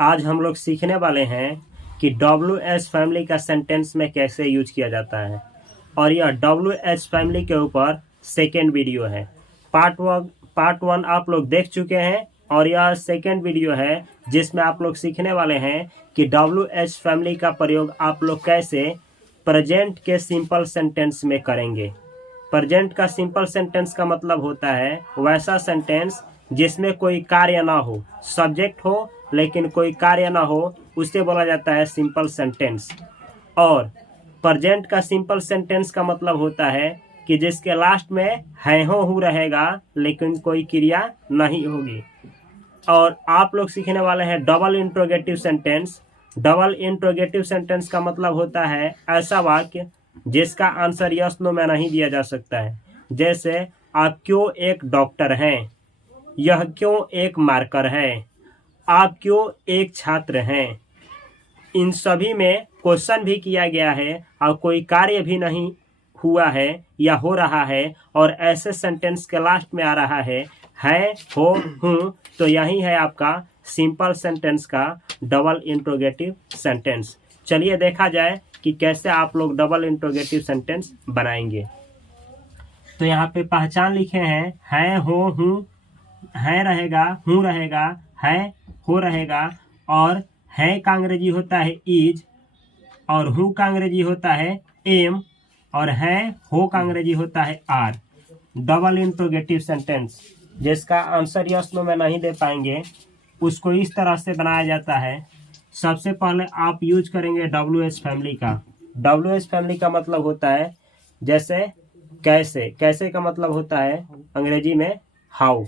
आज हम लोग सीखने वाले हैं कि WH फैमिली का सेंटेंस में कैसे यूज किया जाता है। और यह WH फैमिली के ऊपर सेकेंड वीडियो है। पार्ट वन आप लोग देख चुके हैं और यह सेकेंड वीडियो है जिसमें आप लोग सीखने वाले हैं कि WH फैमिली का प्रयोग आप लोग कैसे प्रेजेंट के सिंपल सेंटेंस में करेंगे। प्रेजेंट का सिंपल सेंटेंस का मतलब होता है वैसा सेंटेंस जिसमें कोई कार्य ना हो, सब्जेक्ट हो लेकिन कोई कार्य ना हो, उसे बोला जाता है सिंपल सेंटेंस। और प्रेजेंट का सिंपल सेंटेंस का मतलब होता है कि जिसके लास्ट में है हो रहेगा लेकिन कोई क्रिया नहीं होगी। और आप लोग सीखने वाले हैं double interrogative sentence. Double interrogative sentence का मतलब होता है ऐसा वाक्य जिसका आंसर यस नो में नहीं दिया जा सकता है। जैसे आप क्यों एक डॉक्टर हैं, यह क्यों एक मार्कर है, आप क्यों एक छात्र हैं। इन सभी में क्वेश्चन भी किया गया है और कोई कार्य भी नहीं हुआ है या हो रहा है और ऐसे सेंटेंस के लास्ट में आ रहा है हो, हूँ, तो यही है आपका सिंपल सेंटेंस का डबल इंट्रोगेटिव सेंटेंस। चलिए देखा जाए कि कैसे आप लोग डबल इंट्रोगेटिव सेंटेंस बनाएंगे। तो यहाँ पे पहचान लिखे हैं हो, हूँ, है रहेगा, हूँ रहेगा, है हो रहेगा। और है का अंग्रेजी होता है इज और हूँ का अंग्रेजी होता है एम और है हो का अंग्रेजी होता है आर। डबल इंट्रोगेटिव सेंटेंस जिसका आंसर यस नो में नहीं दे पाएंगे उसको इस तरह से बनाया जाता है। सबसे पहले आप यूज करेंगे WH फैमिली का। WH फैमिली का मतलब होता है जैसे कैसे, कैसे का मतलब होता है अंग्रेजी में हाउ।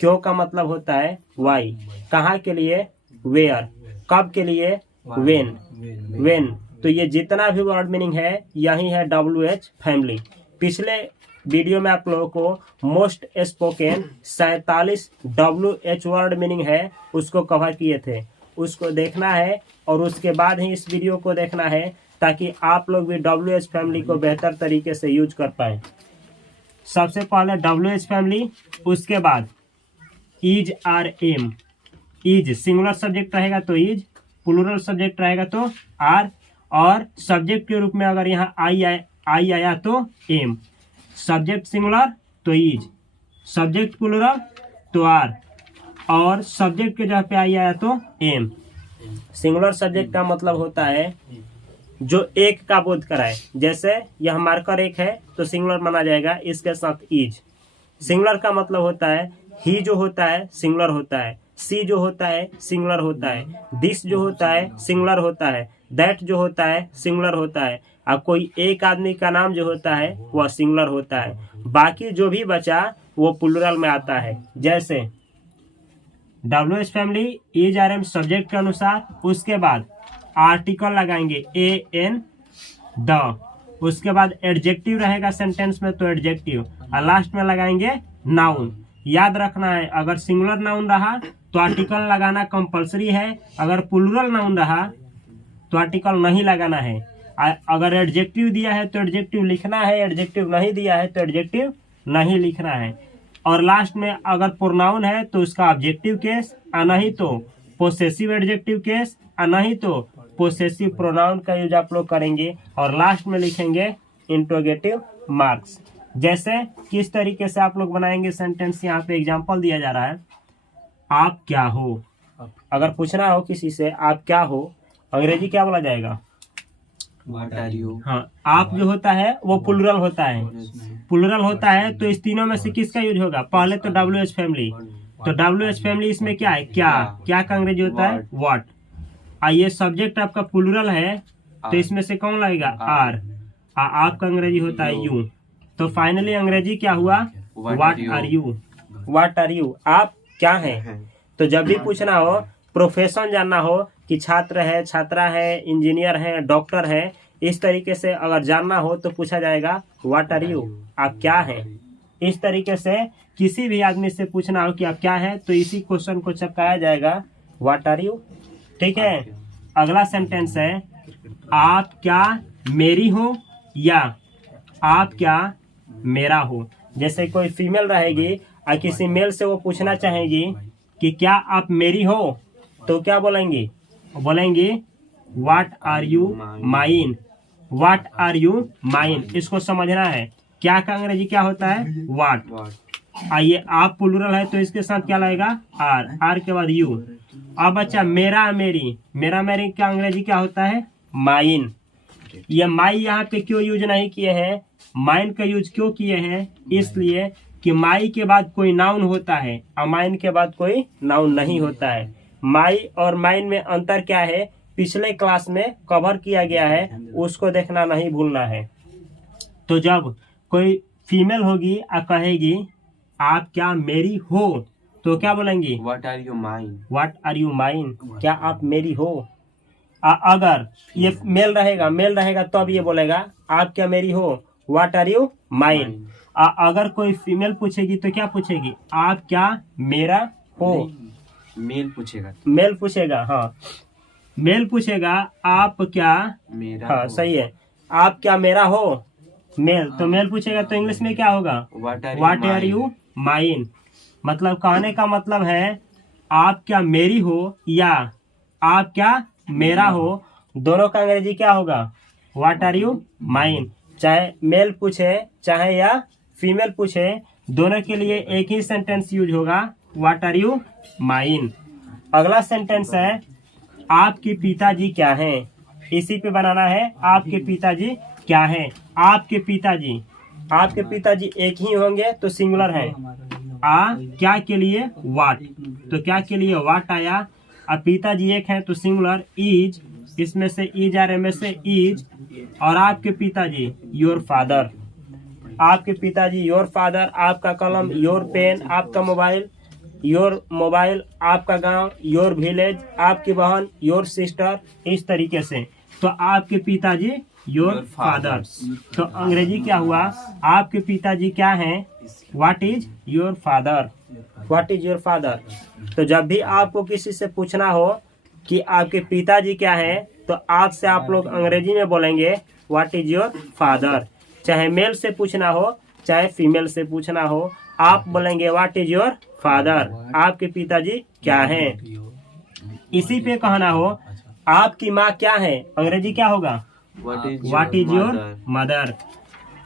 क्यों का मतलब होता है वाई। कहाँ के लिए वेयर। कब के लिए वेन। तो ये जितना भी वर्ड मीनिंग है यही है WH फैमिली। पिछले वीडियो में आप लोगों को most spoken 47 WH word meaning है उसको कवर किए थे, उसको देखना है और उसके बाद ही इस वीडियो को देखना है ताकि आप लोग भी WH फैमिली को बेहतर तरीके से यूज कर पाए। सबसे पहले WH फैमिली, उसके बाद is are am. Is singular subject रहेगा तो इज, प्लूरल सब्जेक्ट रहेगा तो आर और सब्जेक्ट के रूप में अगर यहाँ आई आया तो एम। सब्जेक्ट सिंगुलर तो इज, सब्जेक्ट प्लूरल तो आर और सब्जेक्ट के जगह पे आई आया तो एम। सिंगुलर सब्जेक्ट का मतलब होता है जो एक का बोध कराए। जैसे यह मार्कर एक है तो सिंगुलर माना जाएगा, इसके साथ इज। सिंगुलर का मतलब होता है ही जो होता है सिंगुलर होता है, सी जो होता है सिंगुलर होता है, दिस जो होता है सिंगुलर होता है, दैट जो होता है सिंगुलर होता है और कोई एक आदमी का नाम जो होता है वह सिंगुलर होता है। बाकी जो भी बचा वो प्लूरल में आता है। जैसे WH family is are am subject के अनुसार, उसके बाद आर्टिकल लगाएंगे AN द, उसके बाद एडजेक्टिव रहेगा सेंटेंस में तो एडजेक्टिव और लास्ट में लगाएंगे नाउन। याद रखना है अगर सिंगुलर नाउन रहा तो आर्टिकल लगाना कंपलसरी है, अगर प्लूरल नाउन रहा तो आर्टिकल नहीं लगाना है। अगर एडजेक्टिव दिया है तो एडजेक्टिव लिखना है, एडजेक्टिव नहीं दिया है तो एडजेक्टिव नहीं लिखना है। और लास्ट में अगर प्रोनाउन है तो उसका ऑब्जेक्टिव केस और नहीं तो पोसेसिव एडजेक्टिव केस और नहीं तो पोसेसिव प्रोनाउन का यूज आप लोग करेंगे और लास्ट में लिखेंगे इंट्रोगेटिव मार्क्स। जैसे किस तरीके से आप लोग बनाएंगे सेंटेंस, यहाँ पे एग्जांपल दिया जा रहा है। आप क्या हो, अगर पूछना हो किसी से आप क्या हो, अंग्रेजी क्या बोला जाएगा? What are you? हाँ, आप जो होता है वो प्लूरल होता है। प्लूरल होता है तो इस तीनों में से किसका यूज होगा? पहले तो WH फैमिली। तो WH फैमिली इसमें क्या है? क्या। क्या का अंग्रेजी होता है व्हाट। ये सब्जेक्ट आपका प्लूरल है तो इसमें से कौन लगेगा? आर। आपका अंग्रेजी होता है यू। तो फाइनली अंग्रेजी क्या हुआ? What are you. What are you, आप क्या हैं। तो जब भी पूछना हो, प्रोफेशन जानना हो कि छात्र है, छात्रा है, इंजीनियर है, डॉक्टर है, इस तरीके से अगर जानना हो तो पूछा जाएगा व्हाट आर यू, आप क्या हैं। इस तरीके से किसी भी आदमी से पूछना हो कि आप क्या है तो इसी क्वेश्चन को चिपकाया जाएगा व्हाट आर यू। ठीक है। अगला सेंटेंस है आप क्या मेरी हो या आप क्या मेरा हो। जैसे कोई फीमेल रहेगी और किसी मेल से वो पूछना चाहेगी कि क्या आप मेरी हो तो क्या बोलेंगे? बोलेंगे what are you mine, what are you mine. इसको समझना है, क्या का अंग्रेजी क्या होता है? व्हाट। आइए, आप प्लूरल है तो इसके साथ क्या लगेगा? आर, आर के बाद यू। अब बच्चा मेरा मेरी, मेरा मेरी का अंग्रेजी क्या होता है? माइन। ये माई यहाँ पे क्यों यूज नहीं किए हैं? माइन का यूज क्यों किए हैं? इसलिए कि माई के बाद कोई नाउन होता है और माइन के बाद कोई नाउन नहीं होता है। माई और माइन में अंतर क्या है, पिछले क्लास में कवर किया गया है, उसको देखना नहीं भूलना है। तो जब कोई फीमेल होगी और कहेगी आप क्या मेरी हो, तो क्या बोलेंगी? What are you mine? What are you mine, क्या आप मेरी हो। अगर ये मेल रहेगा तो अब ये बोलेगा आप क्या मेरी हो, व्हाट आर यू माइन। अगर कोई फीमेल पूछेगी तो क्या पूछेगी? आप क्या मेरा हो। मेल पूछेगा। मेल पूछेगा, हाँ मेल पूछेगा आप क्या मेरा हाँ हो। सही है, आप क्या मेरा हो। मेल तो मेल पूछेगा तो इंग्लिश में क्या होगा? What are you mine. मतलब कहने का मतलब है आप क्या मेरी हो या आप क्या मेरा हो, दोनों का अंग्रेजी क्या होगा? What are you mine. चाहे मेल पूछे चाहे या फीमेल पूछे, दोनों के लिए एक ही सेंटेंस यूज होगा, व्हाट आर यू माइन। अगला सेंटेंस है आपके पिताजी क्या हैं। इसी पे बनाना है, आपके पिताजी क्या हैं। आपके पिताजी, आपके पिताजी एक ही होंगे तो सिंगुलर है। क्या के लिए? व्हाट, तो क्या के लिए व्हाट आया। अब पिताजी एक है तो सिंगुलर इज, इसमें से इज आ रहे में से इज। और आपके पिताजी योर फादर, आपके पिताजी योर फादर, आपका कलम योर पेन, आपका मोबाइल योर मोबाइल, आपका गांव योर विलेज, आपकी बहन योर सिस्टर, इस तरीके से। तो आपके पिताजी योर फादर। तो अंग्रेजी क्या हुआ? आपके पिताजी क्या हैं? What is your father, what is your father. तो जब भी आपको किसी से पूछना हो कि आपके पिताजी क्या हैं, तो आज से आप लोग अंग्रेजी में बोलेंगे व्हाट इज योर फादर। चाहे मेल से पूछना हो चाहे फीमेल से पूछना हो, आप बोलेंगे व्हाट इज योर फादर, आपके पिताजी क्या हैं। इसी पे कहना हो आपकी माँ क्या है, अंग्रेजी क्या होगा? What is your mother.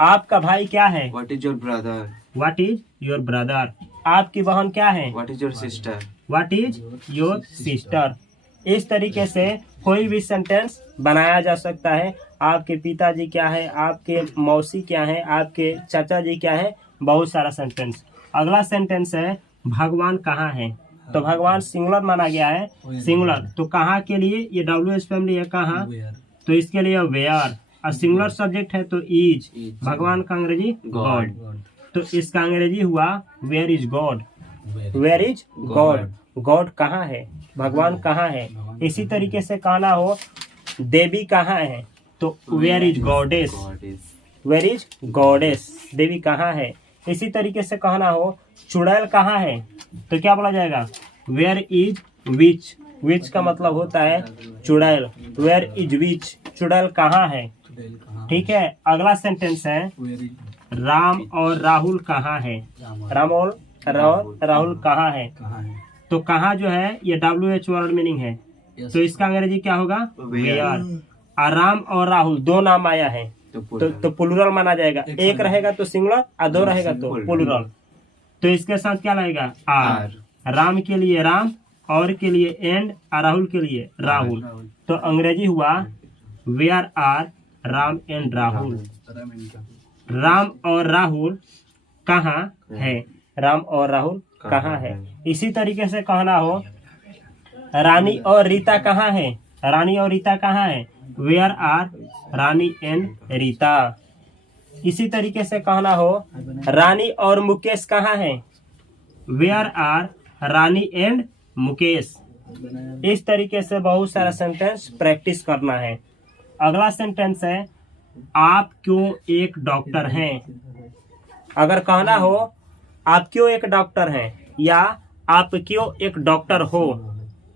आपका भाई क्या है? What is your brother? What is your brother. आपकी बहन क्या है? What is your sister? What is your sister. इस तरीके से कोई भी सेंटेंस बनाया जा सकता है। आपके पिताजी क्या है, आपके मौसी क्या है, आपके चाचा जी क्या है, बहुत सारा सेंटेंस। अगला सेंटेंस है भगवान कहाँ है। तो भगवान सिंगुलर माना गया है, सिंगुलर। तो कहाँ के लिए ये WH फैमिली है, कहाँ, तो इसके लिए वेयर। और सिंगुलर सब्जेक्ट है तो इज। भगवान का अंग्रेजी गॉड। तो इसका अंग्रेजी हुआ where is God, where is God. God कहाँ है, भगवान कहाँ है। इसी तरीके से कहना हो देवी कहाँ है, तो where is goddess, where is goddess, देवी कहाँ है। इसी तरीके से कहना हो चुड़ैल कहाँ है, तो क्या बोला जाएगा? Where is which. विच का मतलब होता है चुड़ैल, वेयर इज विच, चुड़ैल कहाँ है। ठीक है, अगला सेंटेंस है राम और राहुल कहाँ है। राम और राहुल कहाँ है। तो कहाँ जो है ये WH वर्ड मीनिंग है, तो इसका अंग्रेजी क्या होगा? वेयर। राम और राहुल दो नाम आया है तो प्लूरल माना जाएगा। एक रहेगा तो सिंगुलर और दो रहेगा तो प्लूरल। तो इसके साथ क्या लगेगा? आर। राम के लिए राम, और के लिए एंड, और राहुल के लिए राहुल। तो अंग्रेजी हुआ where are Ram and Rahul. Ram और राहुल कहाँ है, राम और राहुल कहाँ है। इसी तरीके से कहना हो रानी और रीता कहाँ है, रानी और रीता कहाँ है, where are Rani and Rita. इसी तरीके से कहना हो रानी और मुकेश कहाँ है, where are Rani and Mukesh. इस तरीके से बहुत सारा सेंटेंस प्रैक्टिस करना है। अगला सेंटेंस है आप क्यों एक डॉक्टर हैं। अगर कहना हो आप क्यों एक डॉक्टर हैं या आप क्यों एक डॉक्टर हो,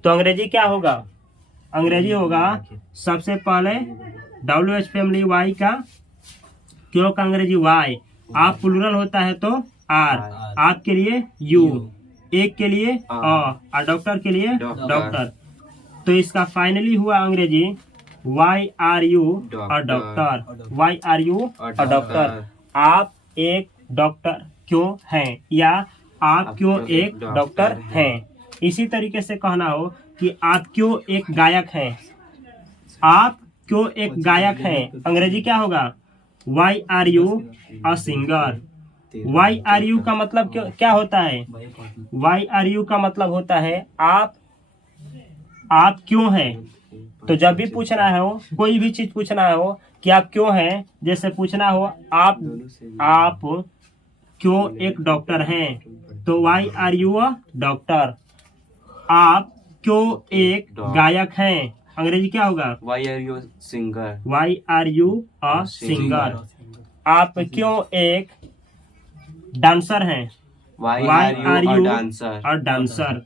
तो अंग्रेजी क्या होगा? अंग्रेजी होगा सबसे पहले WH फैमिली वाई का, क्यों का अंग्रेजी वाई। आप प्लूरल होता है तो आर, आप के लिए यू, एक के लिए और डॉक्टर के लिए डॉक्टर। तो इसका फाइनली हुआ अंग्रेजी why are you a doctor, why are you a doctor, आप एक डॉक्टर क्यों हैं, या आप क्यों एक डॉक्टर हैं। इसी तरीके से कहना हो कि आप क्यों एक गायक हैं, आप क्यों एक गायक हैं, अंग्रेजी क्या होगा, why are you a singer. Why are you का मतलब क्या होता है, वाई आर यू का मतलब होता है आप क्यों हैं। तो जब भी पूछना हो, कोई भी चीज पूछना हो कि आप क्यों हैं, जैसे पूछना हो आप क्यों एक डॉक्टर हैं, तो why are you a doctor. आप क्यों एक गायक हैं, अंग्रेजी क्या होगा, why are you singer, why are you a singer. आप क्यों एक डांसर हैं, why why are are you you dancer, a dancer.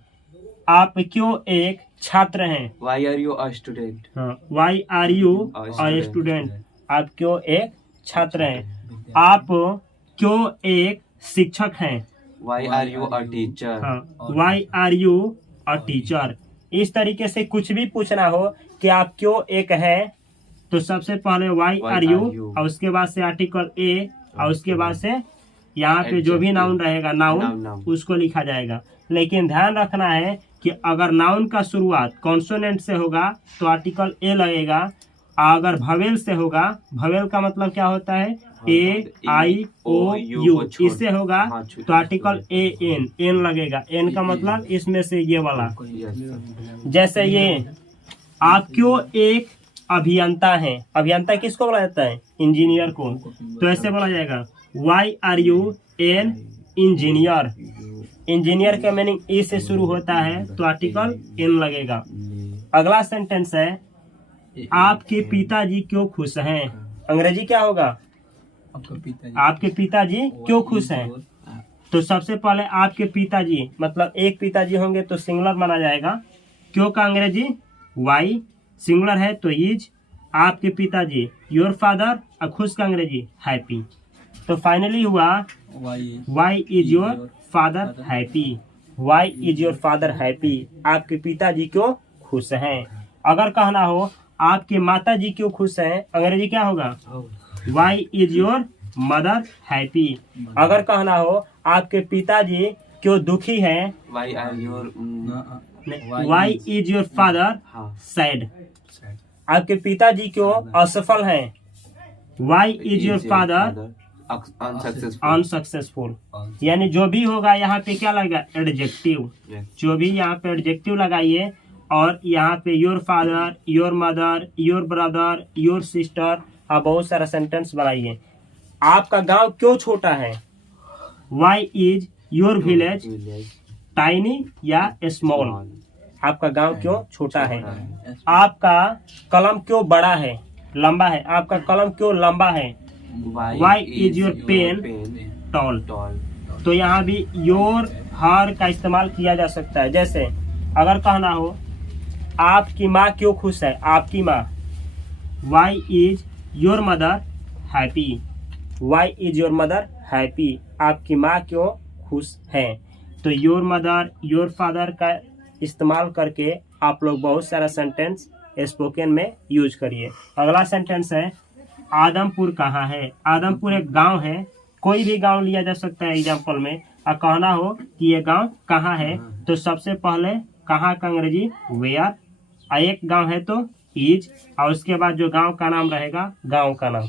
आप क्यों एक छात्र हैं, why are you a student, why are you A a student. Student. आप क्यों एक छात्र हैं। आप क्यों एक शिक्षक हैं, why are you a teacher, why are you a teacher. इस तरीके से कुछ भी पूछना हो कि आप क्यों एक है, तो सबसे पहले वाई आर यू और उसके बाद से आर्टिकल ए और उसके बाद से यहाँ पे जो भी नाउन रहेगा नाउन उसको लिखा जाएगा। लेकिन ध्यान रखना है कि अगर नाउन का शुरुआत कॉन्सोनेंट से होगा तो आर्टिकल ए लगेगा, अगर भवेल से होगा, भवेल का मतलब क्या होता है, ए आई ओ यू, इससे होगा तो आर्टिकल ए एन लगेगा। एन का मतलब इसमें से ये वाला, जैसे ये आप क्यों एक अभियंता हैं, अभियंता किसको बोला जाता है, इंजीनियर को, तो ऐसे बोला जाएगा why are you an engineer. Engineer का मीनिंग ई से शुरू होता है तो आर्टिकल एन लगेगा। अगला सेंटेंस है आपके पिताजी क्यों खुश हैं, अंग्रेजी क्या होगा, आपके पिताजी क्यों खुश हैं। तो सबसे पहले आपके पिताजी मतलब एक पिताजी होंगे तो सिंगुलर माना जाएगा, क्यों का अंग्रेजी वाई, सिंगुलर है तो इज। आपके पिताजी योर फादर और खुश का अंग्रेजी हैप्पी। तो फाइनली हुआ why is your father happy, why is your father happy, आपके पिताजी क्यों खुश हैं। अगर कहना हो आपके माताजी क्यों खुश हैं, अंग्रेजी क्या होगा, why is your mother happy. अगर कहना हो आपके पिताजी क्यों दुखी हैं, why are your why is your father sad. आपके पिताजी क्यों असफल हैं, why is your father unsuccessful. यानी जो भी होगा यहाँ पे क्या लगेगा, एडजेक्टिव। जो भी यहाँ पे एडजेक्टिव लगाइए और यहाँ पे your father, your mother, your brother, your sister और बहुत सारा सेंटेंस बनाइए। आपका गांव क्यों छोटा है, why is your village tiny या स्मॉल। आपका गांव क्यों छोटा है। आपका कलम क्यों बड़ा है, लंबा है, आपका कलम क्यों लंबा है, why is your pen tall. तो यहाँ भी योर हर का इस्तेमाल किया जा सकता है। जैसे अगर कहना हो आपकी माँ क्यों खुश है, आपकी माँ, why is your mother happy, why is your mother happy, आपकी माँ क्यों खुश है। तो योर मदर, योर फादर का इस्तेमाल करके आप लोग बहुत सारा सेंटेंस स्पोकन में यूज करिए। अगला सेंटेंस है आदमपुर कहाँ है। आदमपुर एक गांव है, कोई भी गांव लिया जा सकता है एग्जाम्पल में। और कहना हो कि ये गांव कहाँ है, तो सबसे पहले कहाँ का अंग्रेजी वेयर, एक गांव है तो इज, और उसके बाद जो गांव का नाम रहेगा गांव का नाम।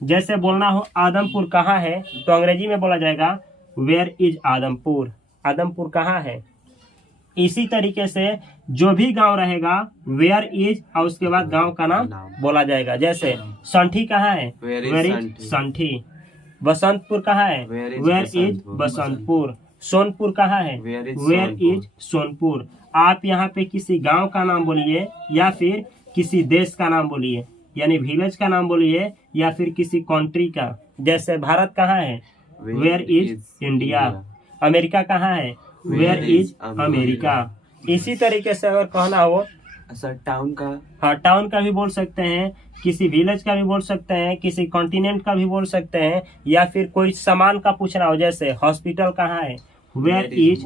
जैसे बोलना हो आदमपुर कहाँ है तो अंग्रेजी में बोला जाएगा वेयर इज आदमपुर, आदमपुर कहाँ है। इसी तरीके से जो भी गांव रहेगा वेयर इज और उसके बाद गांव का नाम बोला जाएगा। जैसे संठी कहाँ है, वेयर इज संठी। बसंतपुर कहाँ है, वेयर इज बसंतपुर। सोनपुर कहाँ है, वेयर इज सोनपुर। आप यहाँ पे किसी गांव का नाम बोलिए या फिर किसी देश का नाम बोलिए, यानी विलेज का नाम बोलिए या फिर किसी कंट्री का। जैसे भारत कहाँ है, वेयर इज इंडिया। अमेरिका कहाँ है, वेयर इज अमेरिका। इसी तरीके से अगर कहना हो सर टाउन का, हाँ टाउन का भी बोल सकते हैं, किसी विलेज का भी बोल सकते हैं, किसी कॉन्टिनेंट का भी बोल सकते हैं, या फिर कोई सामान का पूछना हो जैसे हॉस्पिटल कहाँ है, वेयर इज,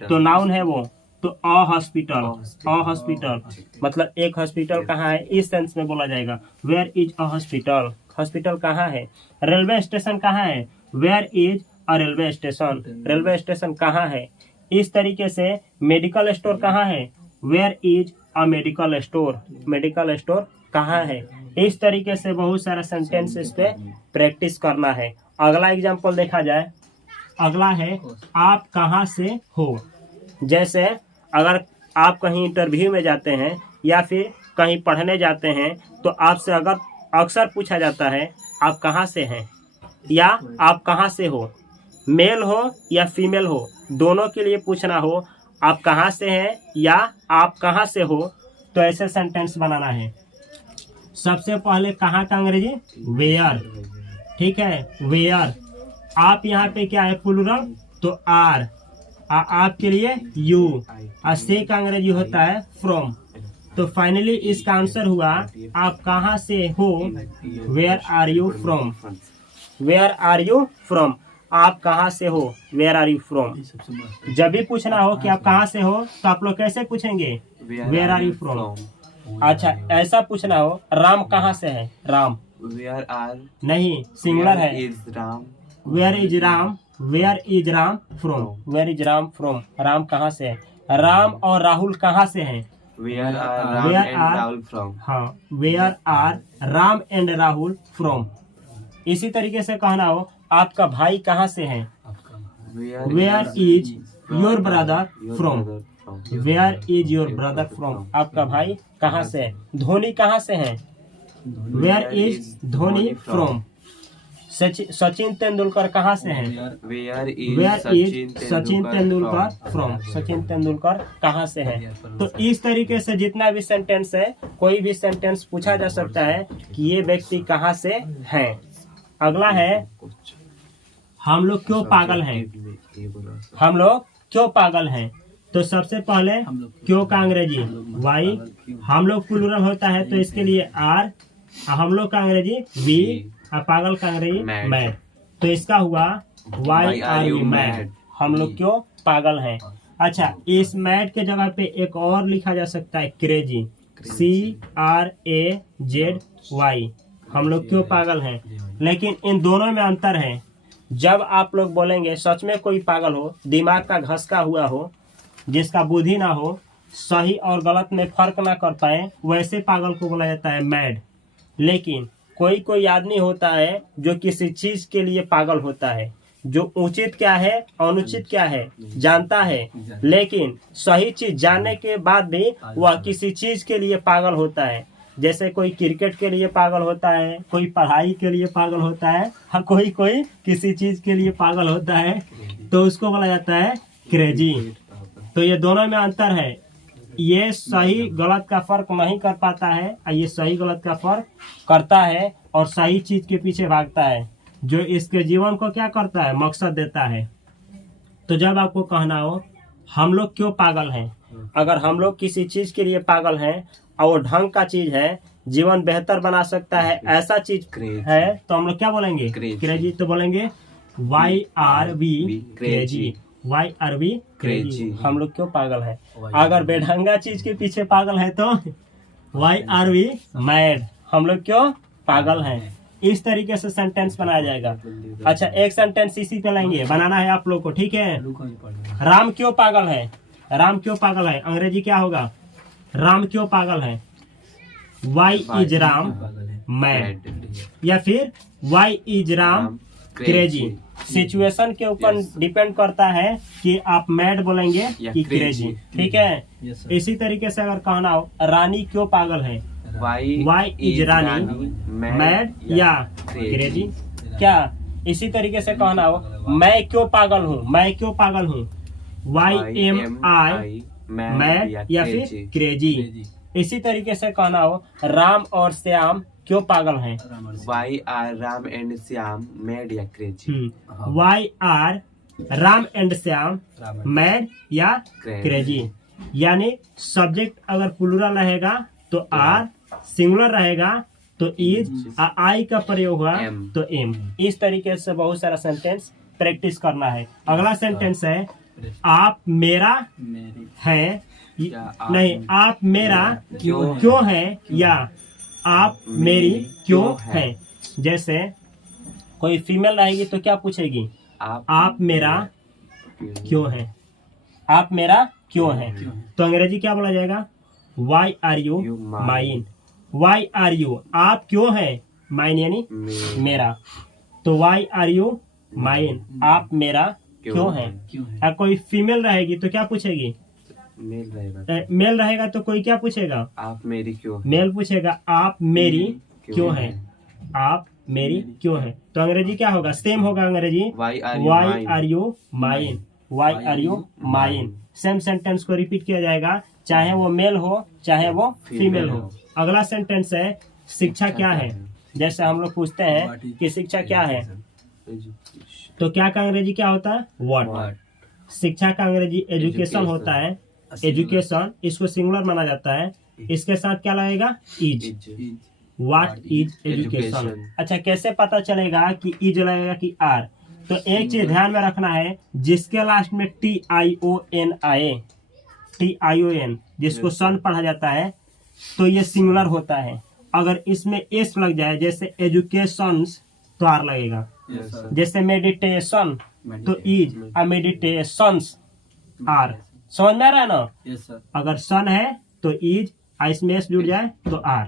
तो नाउन है वो, तो अ हॉस्पिटल, अ हॉस्पिटल मतलब एक हॉस्पिटल कहाँ है, इस सेंस में बोला जाएगा। Where is a hospital, hospital कहाँ है। रेलवे स्टेशन कहाँ है, where is a railway station, railway station कहाँ है। इस तरीके से मेडिकल स्टोर कहाँ है, where is a medical store, medical store कहाँ है। इस तरीके से बहुत सारा सेंटेंसेस पे प्रैक्टिस करना है। अगला एग्जांपल देखा जाए, अगला है आप कहाँ से हो। जैसे अगर आप कहीं इंटरव्यू में जाते हैं या फिर कहीं पढ़ने जाते हैं तो आपसे अगर अक्सर पूछा जाता है आप कहाँ से हैं या आप कहाँ से हो, मेल हो या फीमेल हो, दोनों के लिए पूछना हो आप कहाँ से हैं या आप कहाँ से हो, तो ऐसे सेंटेंस बनाना है। सबसे पहले कहाँ का अंग्रेजी, वेयर, ठीक है, वेयर। आप यहाँ पे क्या है, प्लूरल, तो आर, आपके लिए यू, से का अंग्रेजी होता है फ्रॉम। तो फाइनली इसका आंसर हुआ आप कहाँ से हो, where are you from, where are you from, आप कहाँ से हो, वेयर आर यू फ्रॉम। जब भी पूछना हो कि आप कहाँ से हो तो आप लोग कैसे पूछेंगे, वेयर आर यू फ्रॉम। अच्छा ऐसा पूछना हो राम कहाँ से है, राम, वेयर आर, नहीं सिंगुलर है, is Ram, where is Ram, where is Ram from, where is Ram from, Ram कहाँ से है। राम और राहुल कहाँ से हैं, where are Ram Where and are- Rahul from, हाँ, where are Ram and Rahul from. इसी तरीके से कहना हो आपका भाई कहाँ से है, where is your brother from, where is your brother from, आपका भाई कहाँ से है। धोनी कहाँ से है, where is Dhoni from. Sachin Tendulkar कहाँ से हैं, where where is Sachin Tendulkar from, Sachin Tendulkar कहाँ से है। तो इस तरीके से जितना भी सेंटेंस है, कोई भी सेंटेंस पूछा जा सकता है कि ये व्यक्ति कहाँ से हैं। अगला है हम लोग क्यों पागल हैं, हम लोग क्यों पागल हैं। तो सबसे पहले क्यों का अंग्रेजी वाई, हम लोग प्लूरल होता है तो इसके लिए आर, हम लोग का अंग्रेजी वी, पागल का अंग्रेजी मैड। तो इसका हुआ वाई आर यू मैड, हम लोग क्यों पागल हैं। अच्छा इस मैड के जगह पे एक और लिखा जा सकता है क्रेजी, CRAZY, हम लोग क्यों पागल हैं। लेकिन इन दोनों में अंतर है। जब आप लोग बोलेंगे सच में कोई पागल हो, दिमाग का घसका हुआ हो, जिसका बुद्धि ना हो, सही और गलत में फर्क ना कर पाए, वैसे पागल को बोला जाता है मैड। लेकिन कोई कोई आदमी होता है जो किसी चीज के लिए पागल होता है, जो उचित क्या है अनुचित क्या है जानता है, लेकिन सही चीज जानने के बाद भी वह किसी चीज के लिए पागल होता है। जैसे कोई क्रिकेट के लिए पागल होता है, कोई पढ़ाई के लिए पागल होता है, हाँ कोई कोई किसी चीज के लिए पागल होता है, तो उसको बोला जाता है क्रेजी। तो ये दोनों में अंतर है, ये सही गलत का फर्क नहीं कर पाता है और ये सही गलत का फर्क करता है और सही चीज के पीछे भागता है, जो इसके जीवन को क्या करता है, मकसद देता है। तो जब आपको कहना हो हम लोग क्यों पागल हैं, अगर हम लोग किसी चीज के लिए पागल हैं और वो ढंग का चीज है, जीवन बेहतर बना सकता है, ऐसा चीज है, तो हम लोग क्या बोलेंगे, क्रेजी। तो बोलेंगे why are we crazy, why are we crazy, हम लोग क्यों पागल है। अगर बेढंगा चीज के पीछे पागल है तो वाई आर वी मैड, हम लोग क्यों पागल हैं। इस तरीके से सेंटेंस बनाया जाएगा। अच्छा एक सेंटेंस इसी पे लाएंगे, बनाना है आप लोग को, ठीक है। राम क्यों पागल है, राम क्यों पागल है, अंग्रेजी क्या होगा, राम क्यों पागल है, वाई इज राम मैड, या फिर why is Ram crazy. Situation के ऊपर डिपेंड करता है कि आप मैड बोलेंगे कि क्रेजी, ठीक है। इसी तरीके से अगर कहना हो रानी क्यों पागल है, वाई इज रानी मैड या क्रेजी, क्या। इसी तरीके से कहना हो मैं क्यों पागल हूँ, मैं क्यों पागल हूँ, वाई एम आई मैड या फिर क्रेजी। इसी तरीके से कहना हो राम और श्याम क्यों पागल हैं, why are Ram and Shyam mad या crazy, why are Ram and Shyam mad या क्रेजी। यानी सब्जेक्ट अगर प्लूरल रहेगा तो आर, सिंगुलर रहेगा तो इज, आई का प्रयोग हुआ तो एम। इस तरीके से बहुत सारा सेंटेंस प्रैक्टिस करना है। अगला सेंटेंस है आप मेरा मेरी है या आप नहीं, आप मेरा क्यों क्यों है या आप मेरी क्यों है। है। जैसे कोई फीमेल रहेगी तो क्या पूछेगी, आप मेरा क्यों है, आप मेरा क्यों है। तो अंग्रेजी क्या बोला जाएगा, why are you You mine. Mine, why are you आप क्यों है, माइन यानी मेरा, तो वाई आर यू माइन आप मेरा क्यों है। क्यों है? और कोई फीमेल रहेगी तो क्या पूछेगी, मेल रहेगा मेल रहेगा तो कोई क्या पूछेगा, आप मेरी क्यों है? मेल पूछेगा आप मेरी क्यों है, आप मेरी क्यों है। तो अंग्रेजी क्या होगा, सेम होगा अंग्रेजी, Why are you why mine? Are you mine, why are you mine. Same sentence को रिपीट किया जाएगा, चाहे वो मेल हो चाहे वो फीमेल हो। अगला सेंटेंस है शिक्षा क्या है। जैसे हम लोग पूछते हैं कि शिक्षा क्या है, तो क्या का अंग्रेजी क्या होता है, व्हाट। What? शिक्षा का अंग्रेजी एजुकेशन होता है, एजुकेशन इसको सिंगुलर माना जाता है, इसके साथ क्या लगेगा, is. Is. What is education. Education. अच्छा, कैसे पता चलेगा कि इज लगेगा कि आर, तो एक चीज ध्यान में रखना है, जिसके लास्ट में TION आए, TION जिसको सन पढ़ा जाता है, तो ये सिंगुलर होता है। अगर इसमें एस लग जाए, जैसे एजुकेशन, तो आर लगेगा। Yes, sir. जैसे मेडिटेशन, तो इज, मेडिटेशंस आर। समझ में आ रहा है ना। Yes, sir. अगर सन है तो इज, इसमें एस जुड़ जाए तो आर।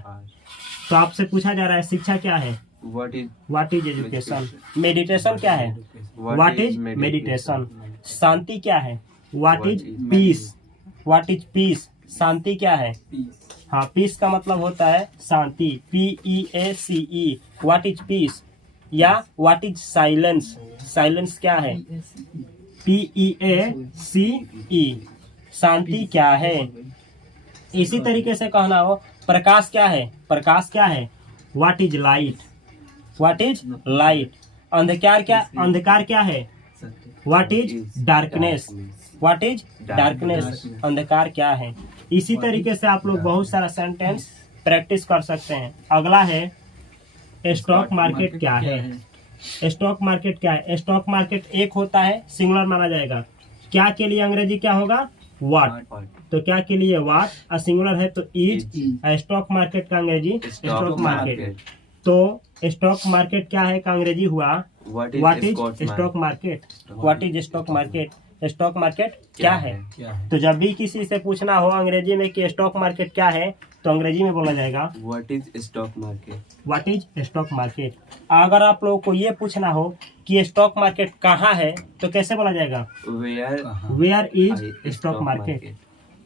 तो आपसे पूछा जा रहा है शिक्षा क्या है, What is what is education. Meditation क्या है, व्हाट इज मेडिटेशन। शांति क्या है, what What is is peace, what is peace. शांति क्या है, Peace. हाँ, पीस का मतलब होता है शांति, PEACE, व्हाट इज पीस। या व्हाट इज साइलेंस, साइलेंस क्या है, PEACE, शांति क्या है। इसी तरीके से कहना हो प्रकाश क्या है, प्रकाश क्या है, what is light, what is light. अंधकार क्या, अंधकार क्या है, what is darkness, what is darkness. अंधकार क्या है। इसी तरीके से आप लोग बहुत सारा सेंटेंस प्रैक्टिस कर सकते हैं। अगला है स्टॉक मार्केट क्या है। स्टॉक मार्केट क्या है, स्टॉक मार्केट एक होता है, सिंगुलर माना जाएगा। क्या के लिए अंग्रेजी क्या होगा, व्हाट। तो क्या के लिए व्हाट, और सिंगुलर है तो इज। स्टॉक मार्केट का अंग्रेजी स्टॉक मार्केट। तो स्टॉक मार्केट क्या है का अंग्रेजी हुआ, what is stock market, what is stock market. Stock market क्या है। क्या है? तो जब भी किसी से पूछना हो अंग्रेजी में कि स्टॉक मार्केट क्या है, तो अंग्रेजी में बोला जाएगा What is stock market? What is stock market. अगर आप लोगों को ये पूछना हो कि स्टॉक मार्केट कहाँ है, तो कैसे बोला जाएगा, Where where is stock market.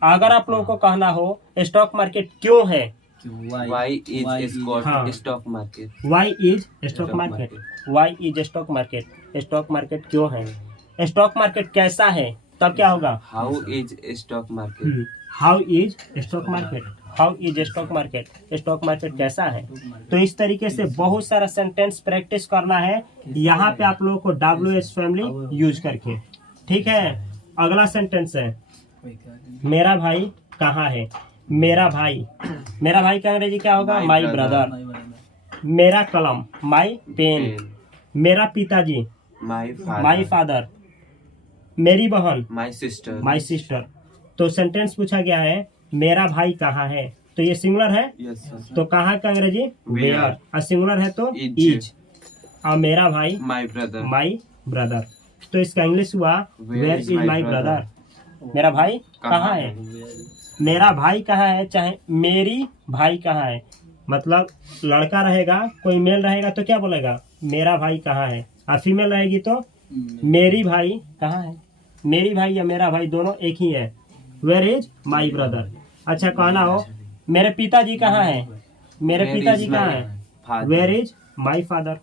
अगर आप लोगों को कहना हो स्टॉक मार्केट क्यों है, Why is हाँ। stock market? Why is stock market, why is stock market. Stock market क्यों है, स्टॉक मार्केट कैसा है, तब क्या होगा, How is stock market? How is stock market, how is stock market. Stock market कैसा है। तो इस तरीके से बहुत सारा सेंटेंस प्रैक्टिस करना है यहाँ पे आप लोगों को WH फैमिली यूज करके। ठीक है, अगला सेंटेंस है मेरा भाई कहाँ है। मेरा भाई, मेरा भाई का अंग्रेजी क्या होगा, My माई brother. ब्रदर। मेरा कलम, माई पेन। Pen. मेरा पिताजी, My father. My father. मेरी बहन, My sister. My sister. तो सेंटेंस पूछा गया है मेरा भाई कहाँ है, तो ये सिंगुलर है, Yes, sir. तो कहाँ का अंग्रेजी Where. वेयर, और सिंगुलर है तो Is. इज। और मेरा भाई My brother. My brother. तो इसका इंग्लिश हुआ Where where is is my my brother? Brother. मेरा भाई कहाँ है, मेरा भाई कहाँ है, चाहे मेरी भाई कहाँ है। मतलब लड़का रहेगा, कोई मेल रहेगा तो क्या बोलेगा, मेरा भाई कहाँ है। और फीमेल रहेगी तो मेरी भाई कहाँ है। मेरी भाई या मेरा भाई दोनों एक ही है। Where is my brother. अच्छा, कहना हो मेरे पिताजी कहाँ है, मेरे Where पिताजी is कहाँ my है, father? Where is my father.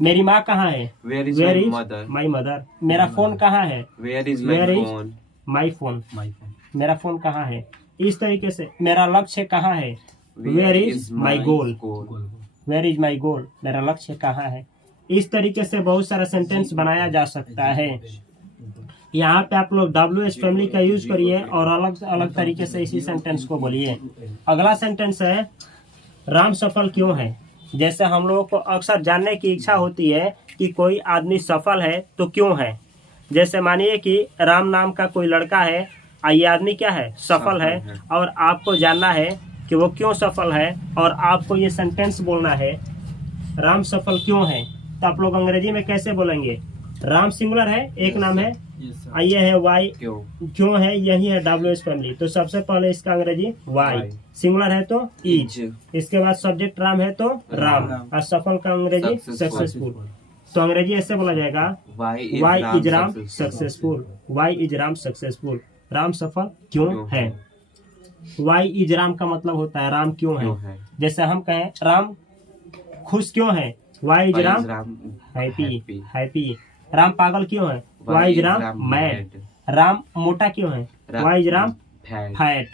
मेरी माँ कहाँ है, Where is where my is mother? My mother. मेरा फोन कहाँ है, Where is my Where is- phone? My phone. My phone. मेरा फोन कहाँ है। इस तरीके से मेरा लक्ष्य कहाँ है, where is my goal. Where is my goal, मेरा लक्ष्य कहाँ है। इस तरीके से बहुत सारा सेंटेंस बनाया जा सकता है। यहाँ पे आप लोग WH फैमिली का यूज करिए और अलग अलग तरीके से इसी सेंटेंस को बोलिए। अगला सेंटेंस है राम सफल क्यों है। जैसे हम लोगों को अक्सर जानने की इच्छा होती है कि कोई आदमी सफल है तो क्यों है। जैसे मानिए कि राम नाम का कोई लड़का है और ये आदमी क्या है, सफल है, और आपको जानना है कि वो क्यों सफल है, और आपको ये सेंटेंस बोलना है राम सफल क्यों है। तो आप लोग अंग्रेजी में कैसे बोलेंगे? राम सिंगुलर है, एक नाम है, और ये है वाई क्यों है, यही है WH फैमिली। तो सबसे पहले इसका अंग्रेजी वाई, सिंगुलर है तो इज, इसके बाद सब्जेक्ट राम है तो राम, और सफल का अंग्रेजी सक्सेसफुल। तो अंग्रेजी ऐसे बोला जाएगा why is Ram successful, why is Ram successful, Ram सफल क्यों है। वाई इज राम का मतलब होता है राम क्यों है। जैसे हम कहें राम खुश क्यों है, why is Ram happy happy. Ram पागल क्यों है, why is Ram mad. Ram मोटा क्यों है, why is Ram fat.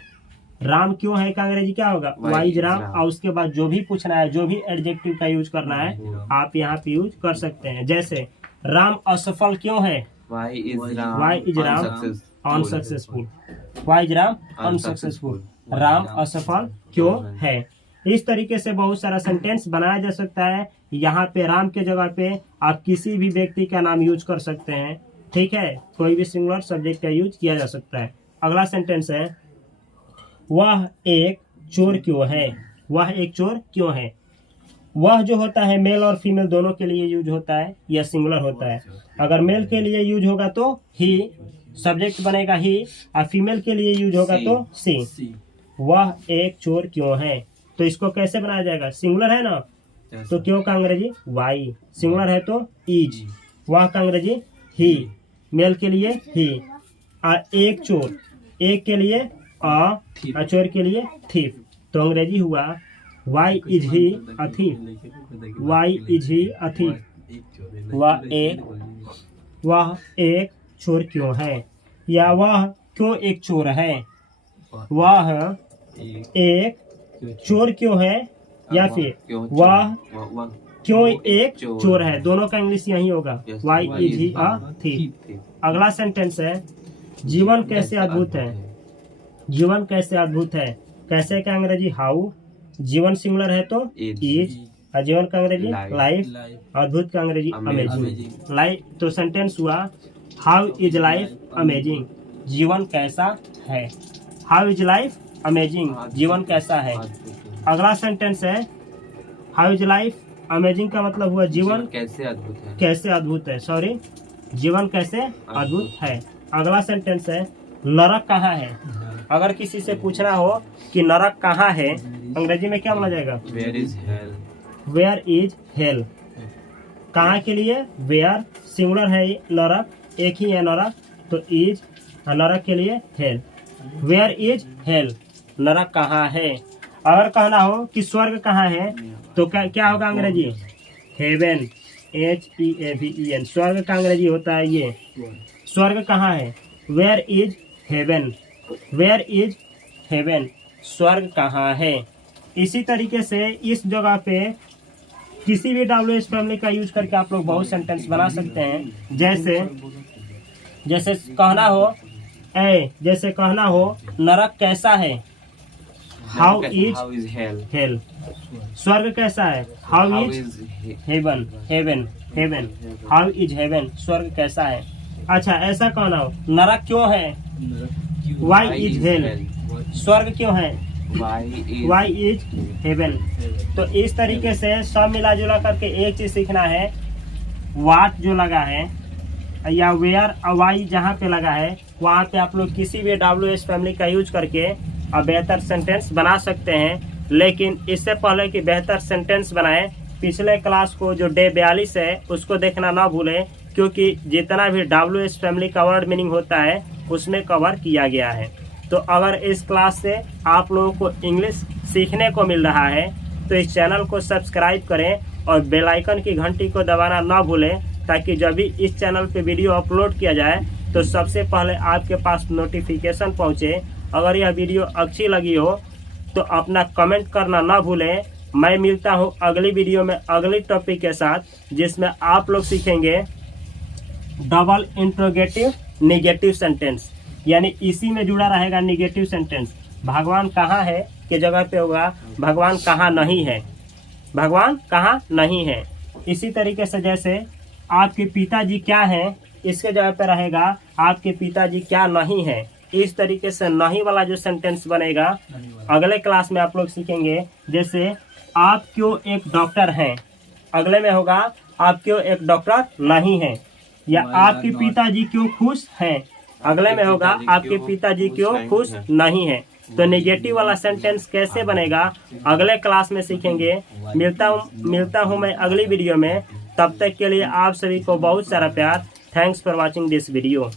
Ram क्यों है का अंग्रेजी क्या होगा, वाई इज राम। और उसके बाद जो भी पूछना है, जो भी एडजेक्टिव का यूज करना है, आप यहाँ पे यूज कर सकते हैं। जैसे राम असफल क्यों है, why is Ram unsuccessful, why is Ram unsuccessful, Ram असफल क्यों है। इस तरीके से बहुत सारा सेंटेंस बनाया जा सकता है। यहाँ पे राम के जगह पे आप किसी भी व्यक्ति का नाम यूज कर सकते हैं, ठीक है, कोई भी सिंगुलर सब्जेक्ट का यूज किया जा सकता है। अगला सेंटेंस है वह एक चोर क्यों है, वह एक चोर क्यों है। वह जो होता है मेल और फीमेल दोनों के लिए यूज होता है, यह सिंगुलर होता है। अगर मेल के लिए यूज होगा तो ही, सब्जेक्ट बनेगा ही, और फीमेल के लिए यूज होगा तो सी। वह एक चोर क्यों है, तो इसको कैसे बनाया जाएगा, सिंगुलर है ना, तो क्यों का अंग्रेजी वाई, सिंगुलर है तो इज, वह का अंग्रेजी ही, मेल के लिए ही, और एक चोर, एक के लिए और चोर के लिए थीफ। तो अंग्रेजी हुआ why is he a thief, why is he a thief. वह एक चोर क्यों है, या वह क्यों एक चोर है, वह एक चोर क्यों है, या फिर वह क्यों एक चोर है। दोनों का इंग्लिश यही होगा, why is he a thief. अगला सेंटेंस है जीवन कैसे अद्भुत है, जीवन कैसे अद्भुत है, कैसे का अंग्रेजी हाउ, जीवन सिंगुलर है तो इज, और जीवन का अंग्रेजी लाइफ, अद्भुत का अंग्रेजी अमेजिंग। लाइफ तो सेंटेंस हुआ हाउ इज लाइफ अमेजिंग, जीवन कैसा है, हाउ इज लाइफ अमेजिंग, जीवन कैसा है। अगला सेंटेंस है हाउ इज लाइफ अमेजिंग का मतलब हुआ जीवन कैसे अद्भुत है, कैसे अद्भुत है, सॉरी, जीवन कैसे अद्भुत है। अगला सेंटेंस है नरक कहाँ है। अगर किसी से पूछना हो कि नरक कहाँ है, अंग्रेजी में क्या बोला जाएगा, where is hell, where is hell. कहाँ के लिए, वेयर सिंगुलर है, नरक एक ही है नरक, तो इज, नरक के लिए हेल, वेयर इज हेल, नरक कहाँ है। अगर कहना हो कि स्वर्ग कहाँ है, तो क्या होगा अंग्रेजी, हेवन, HEAVEN। स्वर्ग का अंग्रेजी होता है ये, स्वर्ग कहाँ है, where is heaven, where is heaven, स्वर्ग कहाँ है। इसी तरीके से इस जगह पे किसी भी WH फैमिली का यूज करके आप लोग बहुत सेंटेंस बना सकते हैं। जैसे कहना हो जैसे कहना हो नरक कैसा है, हाउ इज हेल। स्वर्ग कैसा है, how is heaven, heaven heaven, how is heaven, स्वर्ग कैसा है। अच्छा, ऐसा कहना हो नरक क्यों है, वाई इज हेल, स्वर्ग क्यों है, वाई इज हेवन। तो इस तरीके से सब मिला जुला करके एक चीज सीखना है, वाट जो लगा है या वेयर वाई जहाँ पे लगा है, वहाँ पे आप लोग किसी भी WH फैमिली का यूज करके बेहतर सेंटेंस बना सकते हैं। लेकिन इससे पहले कि बेहतर सेंटेंस बनाएं, पिछले क्लास को जो डे 42 है उसको देखना ना भूलें, क्योंकि जितना भी WH फैमिली का वर्ड मीनिंग होता है उसमें कवर किया गया है। तो अगर इस क्लास से आप लोगों को इंग्लिश सीखने को मिल रहा है तो इस चैनल को सब्सक्राइब करें और बेल आइकन की घंटी को दबाना ना भूलें, ताकि जब भी इस चैनल पे वीडियो अपलोड किया जाए तो सबसे पहले आपके पास नोटिफिकेशन पहुंचे। अगर यह वीडियो अच्छी लगी हो तो अपना कमेंट करना ना भूलें। मैं मिलता हूं अगली वीडियो में अगली टॉपिक के साथ, जिसमें आप लोग सीखेंगे डबल इंट्रोगेटिव निगेटिव सेंटेंस, यानी इसी में जुड़ा रहेगा निगेटिव सेंटेंस। भगवान कहाँ है के जगह पे होगा भगवान कहाँ नहीं है, भगवान कहाँ नहीं है। इसी तरीके से जैसे आपके पिताजी क्या हैं इसके जगह पे रहेगा आपके पिताजी क्या नहीं है। इस तरीके से नहीं वाला जो सेंटेंस बनेगा अगले क्लास में आप लोग सीखेंगे। जैसे आप क्यों एक डॉक्टर हैं, अगले में होगा आप क्यों एक डॉक्टर नहीं हैं। या आपके पिताजी क्यों खुश हैं, अगले में होगा आपके पिताजी क्यों खुश नहीं हैं। तो नेगेटिव वाला सेंटेंस कैसे बनेगा अगले क्लास में सीखेंगे। मिलता हूँ मैं अगली वीडियो में। तब तक के लिए आप सभी को बहुत सारा प्यार। Thanks for watching this video.